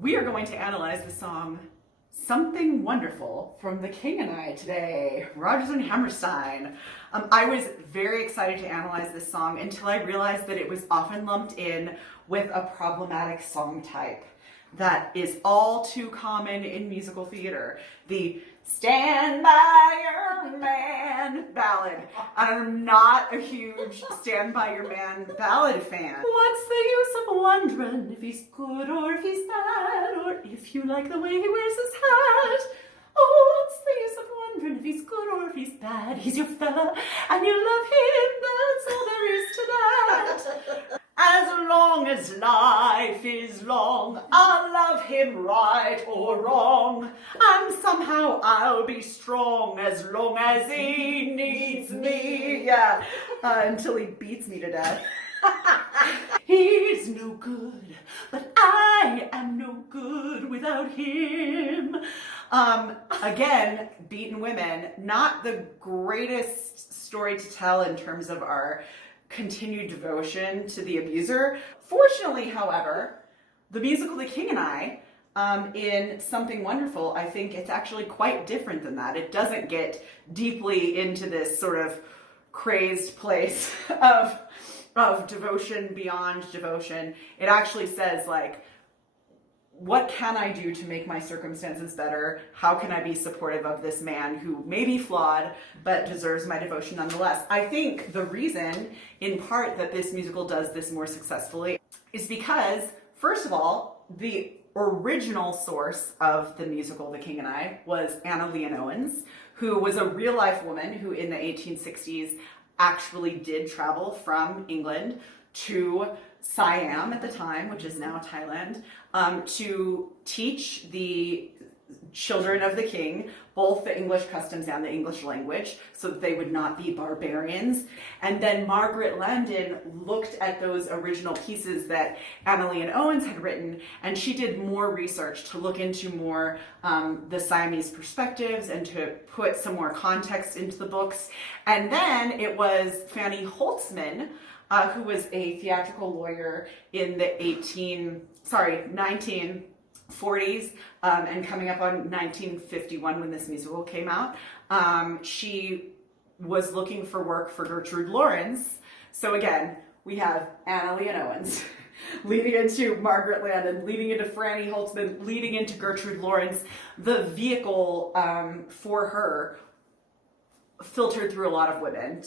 We are going to analyze the song Something Wonderful from The King and I today, Rodgers and Hammerstein. I was very excited to analyze this song until I realized that it was often lumped in with a problematic song type that is all too common in musical theater. The Stand By Your Man ballad. I'm not a huge Stand By Your Man ballad fan. What's the use of wondering if he's good or if he's bad, or if you like the way he wears his hat? Oh, what's the use of wondering if he's good or if he's bad? He's your fella and you love him, that's all there is to that. As long as life is long, I'll love him right or wrong. And somehow I'll be strong as long as he needs me. Yeah, until he beats me to death. He's no good, but I am no good without him. Again, beaten women, not the greatest story to tell in terms of our continued devotion to the abuser. Fortunately, however, the musical The King and I, in Something Wonderful, I think it's actually quite different than that. It doesn't get deeply into this sort of crazed place of devotion beyond devotion. It actually says, like, what can I do to make my circumstances better? How can I be supportive of this man who may be flawed, but deserves my devotion nonetheless? I think the reason, in part, that this musical does this more successfully is because, first of all, the original source of the musical The King and I was Anna Leon Owens, who was a real-life woman who in the 1860s actually did travel from England to Siam at the time, which is now Thailand, to teach the children of the king both the English customs and the English language so that they would not be barbarians. And then Margaret Landon looked at those original pieces that Anna Leon Owens had written, and she did more research to look into more the Siamese perspectives and to put some more context into the books. And then it was Fanny Holtzman, who was a theatrical lawyer in the 1940s and coming up on 1951 when this musical came out. She was looking for work for Gertrude Lawrence. So again, we have Anna Leon Owens leading into Margaret Landon, leading into Fanny Holtzman, leading into Gertrude Lawrence. The vehicle for her filtered through a lot of women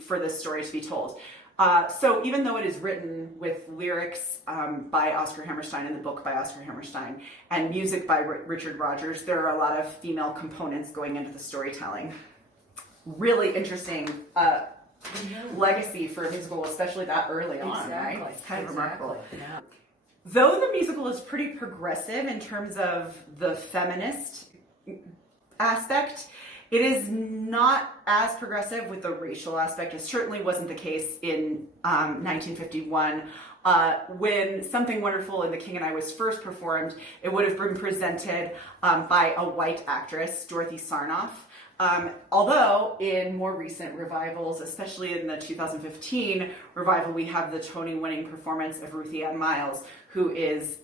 for this story to be told. So even though it is written with lyrics by Oscar Hammerstein and the book by Oscar Hammerstein and music by Richard Rodgers, there are a lot of female components going into the storytelling. Really interesting legacy for a musical, especially that early on, right? It's kind of remarkable. Yeah. Though the musical is pretty progressive in terms of the feminist aspect, it is not as progressive with the racial aspect. It certainly wasn't the case in 1951. When Something Wonderful in The King and I was first performed, it would have been presented by a white actress, Dorothy Sarnoff. Although in more recent revivals, especially in the 2015 revival, we have the Tony-winning performance of Ruthie Ann Miles, who is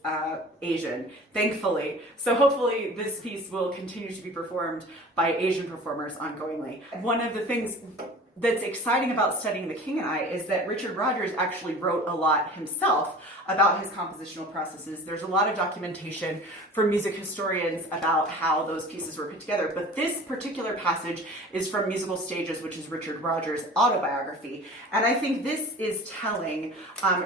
Asian, thankfully. So hopefully this piece will continue to be performed by Asian performers ongoingly. One of the things that's exciting about studying The King and I is that Richard Rodgers actually wrote a lot himself about his compositional processes. There's a lot of documentation from music historians about how those pieces were put together, but this particular passage is from Musical Stages, which is Richard Rodgers' autobiography. And I think this is telling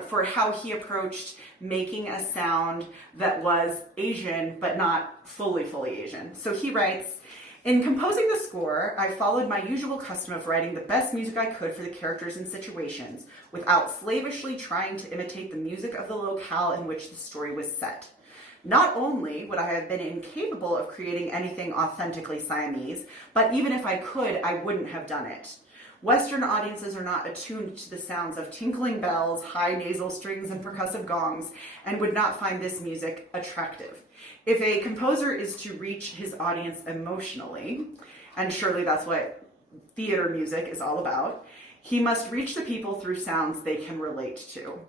for how he approached making a sound that was Asian, but not fully Asian. So he writes, "In composing the score, I followed my usual custom of writing the best music I could for the characters and situations, without slavishly trying to imitate the music of the locale in which the story was set. Not only would I have been incapable of creating anything authentically Siamese, but even if I could, I wouldn't have done it. Western audiences are not attuned to the sounds of tinkling bells, high nasal strings, and percussive gongs, and would not find this music attractive. If a composer is to reach his audience emotionally, and surely that's what theater music is all about, he must reach the people through sounds they can relate to.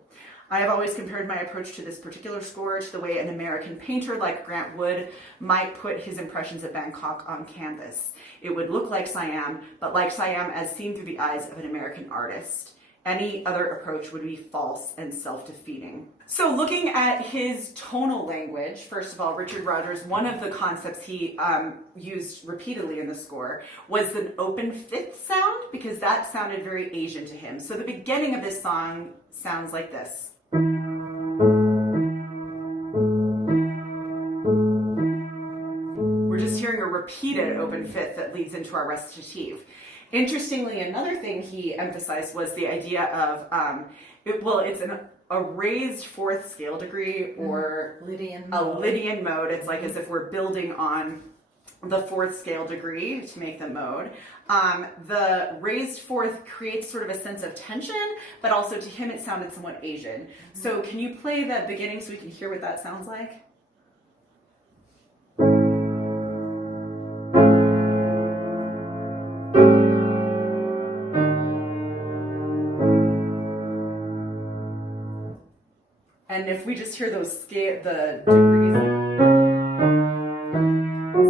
I have always compared my approach to this particular score to the way an American painter like Grant Wood might put his impressions of Bangkok on canvas. It would look like Siam, but like Siam as seen through the eyes of an American artist. Any other approach would be false and self-defeating. So looking at his tonal language, first of all, Richard Rodgers, one of the concepts he used repeatedly in the score was an open fifth sound, because that sounded very Asian to him. So the beginning of this song sounds like this. We're just hearing a repeated open fifth that leads into our recitative. Interestingly, another thing he emphasized was the idea of, it's a raised fourth scale degree, or Lydian Lydian mode. It's like as if we're building on the fourth scale degree to make the mode. The raised fourth creates sort of a sense of tension, but also to him it sounded somewhat Asian. So can you play the beginning so we can hear what that sounds like? And if we just hear the degrees.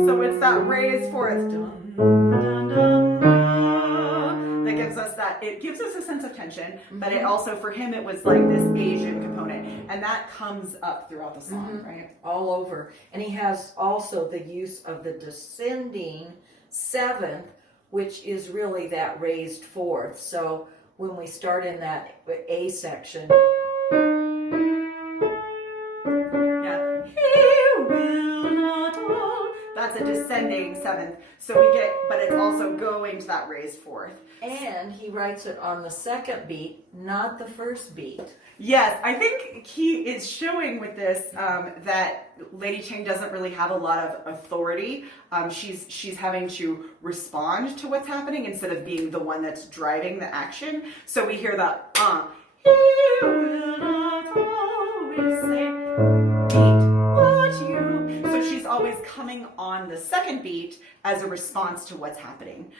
So it's that raised fourth dun, dun, dun, dun, that gives us that, it gives us a sense of tension, but it also, for him, it was like this Asian component. And that comes up throughout the song, right? All over. And he has also the use of the descending seventh, which is really that raised fourth. So when we start in that A section, that's a descending seventh. So we get, but it's also going to that raised fourth. And he writes it on the second beat, not the first beat. Yes, I think he is showing with this that Lady Cheng doesn't really have a lot of authority. She's having to respond to what's happening instead of being the one that's driving the action. So we hear that he will not always say beat what you. So she's always coming on the second beat as a response to what's happening.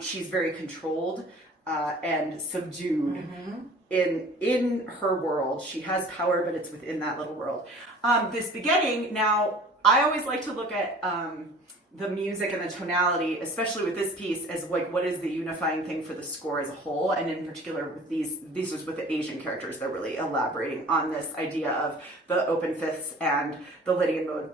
She's very controlled and subdued. In her world. She has power, but it's within that little world. This beginning, now, I always like to look at the music and the tonality, especially with this piece, as like what is the unifying thing for the score as a whole, and in particular with these was with the Asian characters. They're really elaborating on this idea of the open fifths and the Lydian mode.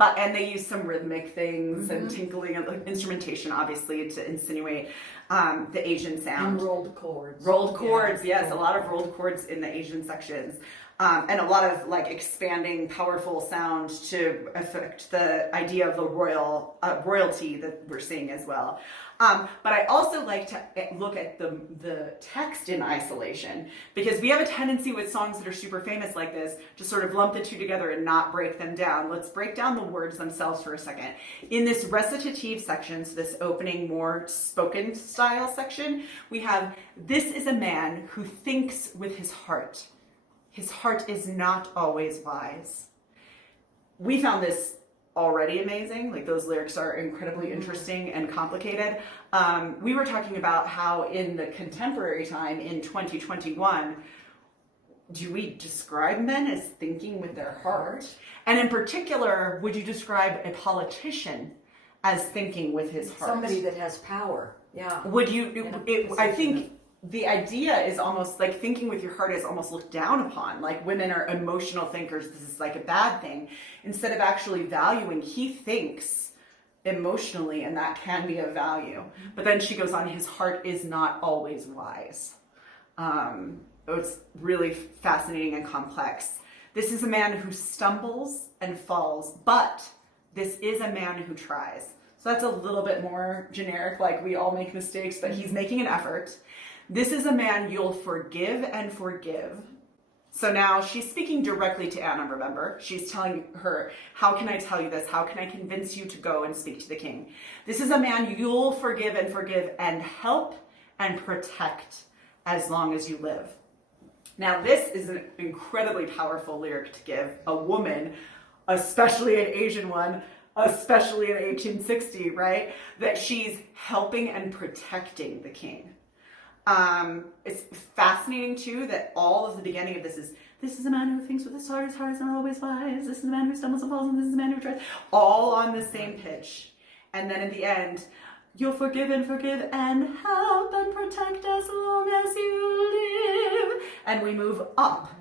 And they use some rhythmic things and tinkling and instrumentation, obviously, to insinuate the Asian sound. And rolled chords. Rolled chords, yes, a lot of rolled chords in the Asian sections. And a lot of like expanding, powerful sound to affect the idea of the royalty that we're seeing as well. But I also like to look at the text in isolation, because we have a tendency with songs that are super famous like this to sort of lump the two together and not break them down. Let's break down the words themselves for a second. In this recitative section, so this opening more spoken style section, we have, "This is a man who thinks with his heart. His heart is not always wise." We found this already amazing. Like, those lyrics are incredibly interesting and complicated. We were talking about how in the contemporary time, in 2021, do we describe men as thinking with their heart? And in particular, would you describe a politician as thinking with his heart? Somebody that has power. Yeah. Would you, I think the idea is almost like thinking with your heart is almost looked down upon. Like, women are emotional thinkers. This is like a bad thing. Instead of actually valuing, he thinks emotionally, and that can be of value. But then she goes on, his heart is not always wise. It's really fascinating and complex. This is a man who stumbles and falls, but this is a man who tries. So that's a little bit more generic, like we all make mistakes, but he's making an effort. This is a man you'll forgive and forgive. So now she's speaking directly to Anna, remember? She's telling her, how can I tell you this? How can I convince you to go and speak to the king? This is a man you'll forgive and help and protect as long as you live. Now, this is an incredibly powerful lyric to give a woman, especially an Asian one, especially in 1860, right? That she's helping and protecting the king. It's fascinating too that all of the beginning of this is This is a man who thinks with his heart is not always wise. This is a man who stumbles and falls, and this is a man who tries. All on the same pitch. And then at the end, you'll forgive and help and protect as long as you live. And we move up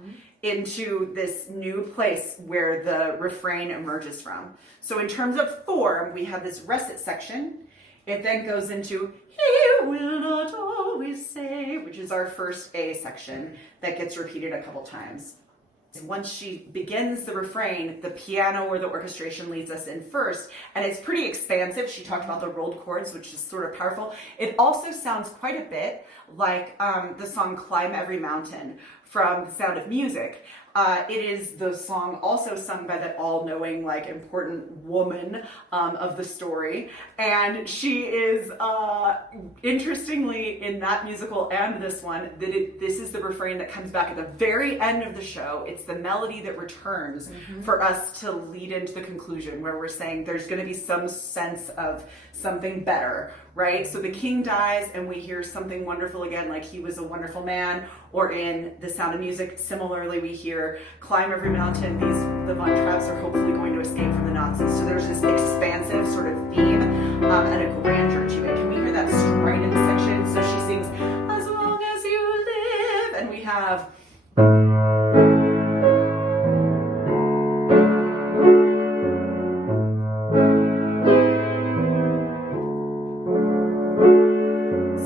into this new place where the refrain emerges from. So in terms of form, we have this recit section. It then goes into he will not always say, which is our first A section that gets repeated a couple times. Once she begins the refrain, the piano or the orchestration leads us in first, and it's pretty expansive. She talked about the rolled chords, which is sort of powerful. It also sounds quite a bit like the song Climb Every Mountain from The Sound of Music. It is the song also sung by that all-knowing, like, important woman of the story. And she is, interestingly, in that musical and this one, this is the refrain that comes back at the very end of the show. It's the melody that returns for us to lead into the conclusion, where we're saying there's going to be some sense of something better, right? So the king dies and we hear something wonderful again, like he was a wonderful man. Or in The Sound of Music, similarly, we hear climb every mountain. The Von Traps are hopefully going to escape from the Nazis. So there's this expansive sort of theme and a grandeur to it. Can we hear that strident section? So she sings, as long as you live. And we have...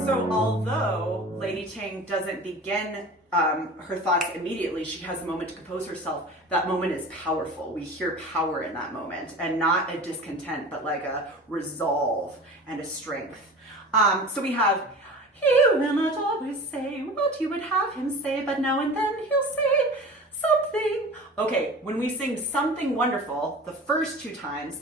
So although Lady Chang doesn't begin her thoughts immediately, she has a moment to compose herself. That moment is powerful. We hear power in that moment, and not a discontent, but like a resolve and a strength. So we have, he will not always say what you would have him say, but now and then he'll say something. Okay, when we sing something wonderful the first two times,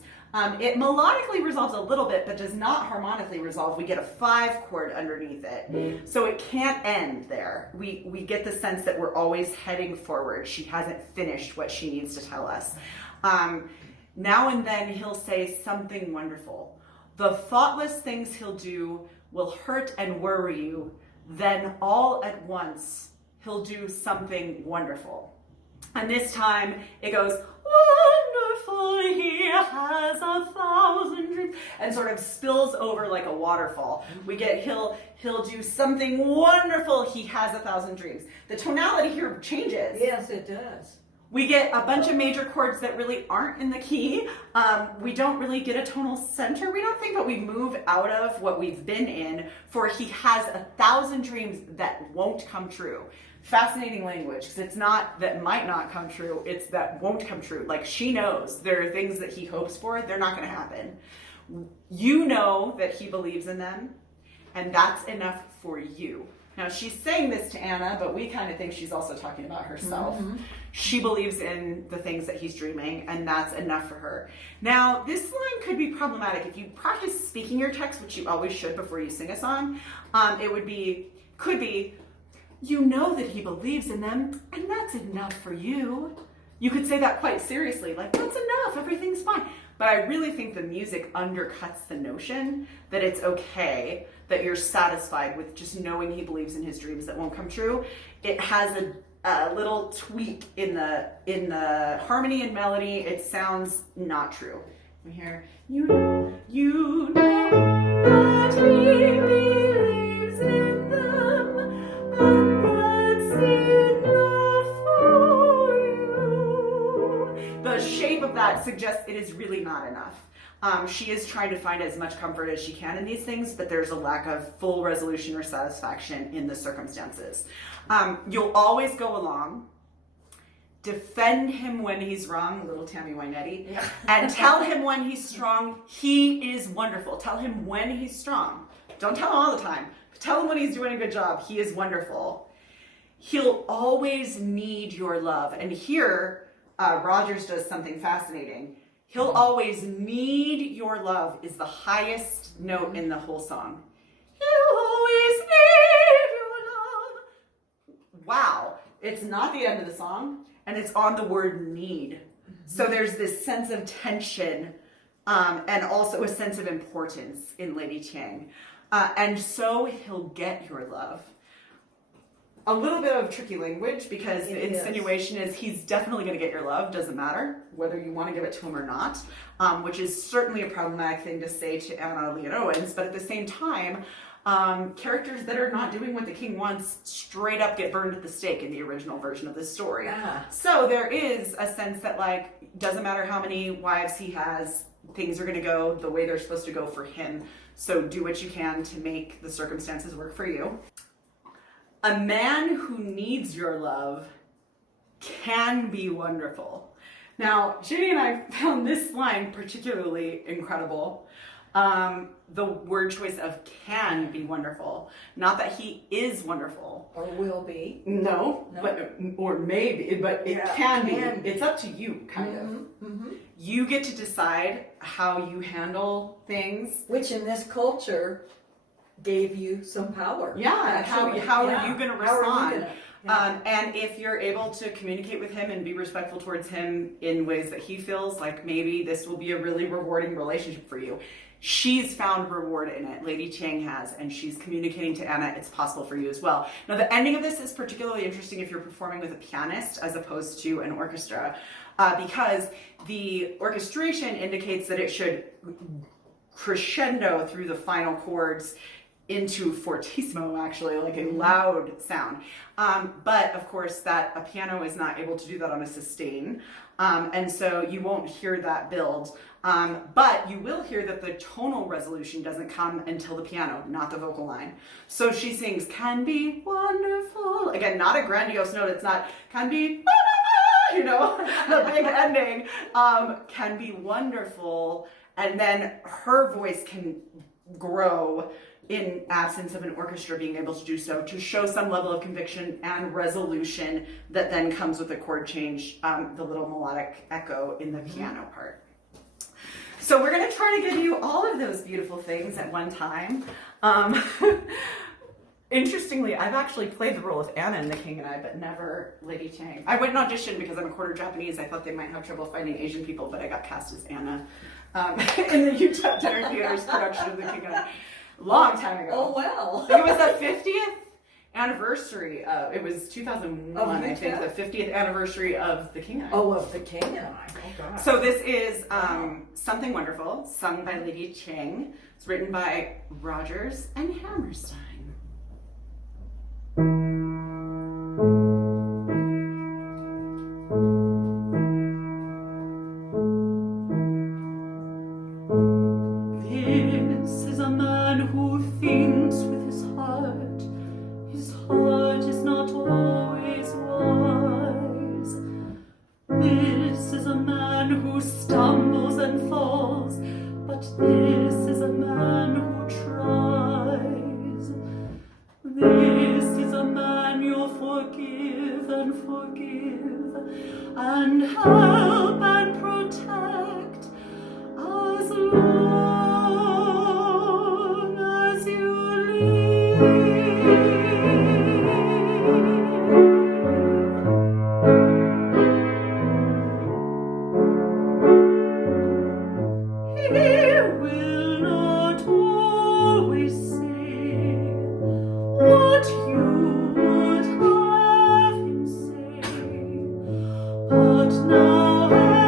it melodically resolves a little bit, but does not harmonically resolve. We get a 5 chord underneath it. So it can't end there. We get the sense that we're always heading forward. She hasn't finished what she needs to tell us. Now and then he'll say something wonderful. The thoughtless things he'll do will hurt and worry you. Then all at once, he'll do something wonderful. And this time it goes, wonderful, he has 1,000 dreams, and sort of spills over like a waterfall. We get, he'll do something wonderful, he has 1,000 dreams. The tonality here changes. Yes, it does. We get a bunch of major chords that really aren't in the key. We don't really get a tonal center, we don't think, but we move out of what we've been in for he has 1,000 dreams that won't come true. Fascinating language, because it's not that might not come true, it's that won't come true. Like, she knows there are things that he hopes for, they're not going to happen. You know that he believes in them, and that's enough for you. Now, she's saying this to Anna, but we kind of think she's also talking about herself. She believes in the things that he's dreaming, and that's enough for her. Now, this line could be problematic. If you practice speaking your text, which you always should before you sing a song, it could be, you know that he believes in them, and that's enough for you. You could say that quite seriously, like, that's enough, everything's fine. But I really think the music undercuts the notion that it's okay, that you're satisfied with just knowing he believes in his dreams that won't come true. It has a little tweak in the harmony and melody. It sounds not true. We hear, you know that he believes in them, and that's enough for you. The shape of that suggests it is really not enough. She is trying to find as much comfort as she can in these things, but there's a lack of full resolution or satisfaction in the circumstances. You'll always go along, defend him when he's wrong, little Tammy Wynette, and tell him when he's strong, he is wonderful. Tell him when he's strong. Don't tell him all the time. Tell him when he's doing a good job, he is wonderful. He'll always need your love. And here, Rodgers does something fascinating. He'll always need your love is the highest note in the whole song. He'll always need your love. Wow. It's not the end of the song, and it's on the word need. So there's this sense of tension and also a sense of importance in Lady Chang. And so he'll get your love. A little bit of tricky language because It the insinuation is he's definitely going to get your love, doesn't matter whether you want to give it to him or not, which is certainly a problematic thing to say to Anna Leonowens, but at the same time, characters that are not doing what the king wants straight up get burned at the stake in the original version of this story. So there is a sense that, like, doesn't matter how many wives he has, things are going to go the way they're supposed to go for him. So do what you can to make the circumstances work for you. A man who needs your love can be wonderful. Now, Ginny and I found this line particularly incredible. The word choice of can be wonderful. Not that he is wonderful. Or will be. No. But, or maybe, but it can be. It's up to you, kind of. Mm-hmm. You get to decide how you handle things. Which in this culture gave you some power. Yeah, how are you going to respond? Yeah. And if you're able to communicate with him and be respectful towards him in ways that he feels like maybe this will be a really rewarding relationship for you. She's found reward in it, Lady Chang has, and she's communicating to Anna it's possible for you as well. Now, the ending of this is particularly interesting if you're performing with a pianist as opposed to an orchestra, because the orchestration indicates that it should crescendo through the final chords into fortissimo, actually, like a loud sound. But of course, that a piano is not able to do that on a sustain. And so you won't hear that build. But you will hear that the tonal resolution doesn't come until the piano, not the vocal line. So she sings, can be wonderful. Again, not a grandiose note. It's not, can be, you know, the big ending. Can be wonderful. And then her voice can grow in absence of an orchestra being able to do so, to show some level of conviction and resolution that then comes with the chord change, the little melodic echo in the piano part. So we're going to try to give you all of those beautiful things at one time. Interestingly, I've actually played the role of Anna in The King and I, but never Lady Chang. I went and auditioned because I'm a quarter Japanese. I thought they might have trouble finding Asian people, but I got cast as Anna in the Utah Dinner Theater's production of The King and I. Long time ago. Oh, well. It was the 50th anniversary. It was 2001, I think, the 50th anniversary of The King and I. Oh, of The King and I. Oh, God. So this is Something Wonderful, sung by Lady Chang. It's written by Rodgers and Hammerstein. And help and protect as long as you live. He will not always say what you would have him say. But now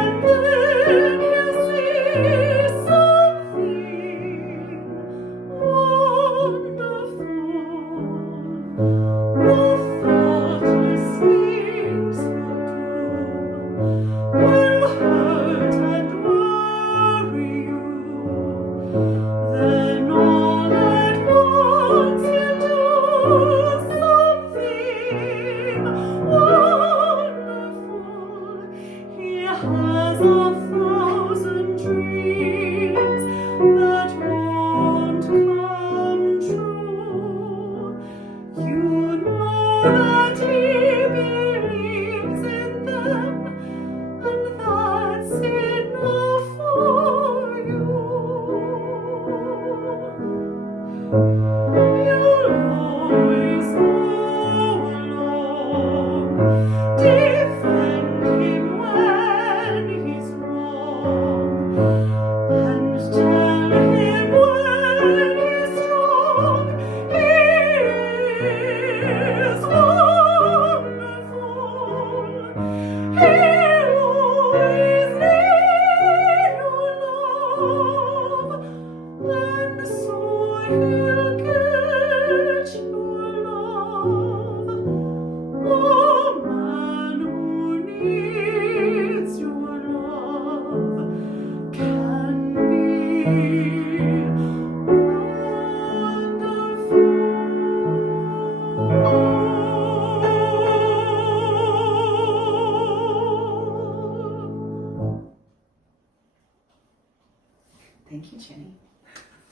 Thank you, Ginny.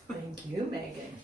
Thank you, Megan.